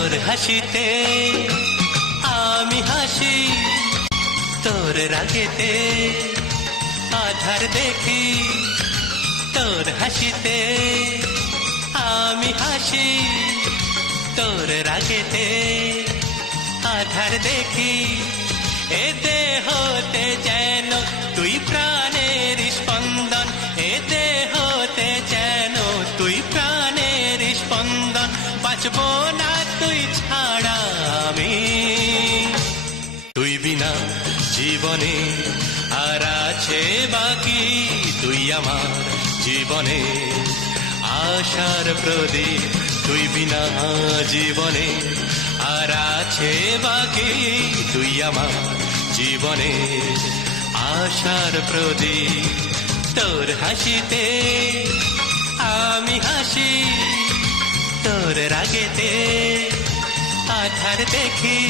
তোর হাসিতে আমি হাসি, তোর রাগেতে আধার দেখি। তোর হাসিতে আমি হাসি, তোর রাগেতে আধার দেখি। এ দেহতে যেন তুই প্রাণের স্পন্দন, এ দেহতে যেন তুই প্রাণের স্পন্দন। বাঁচবো না তুই ছাড়া আমি, তুই বিনা জীবনে আর আছে বাকি। তুই আমার জীবনে আশার প্রদীপ, তুই বিনা জীবনে আর আছে বাকি। তুই আমার জীবনে আশার প্রদীপ। তোর হাসিতে আমি হাসি, তোর রাগেতে আধার দেখি।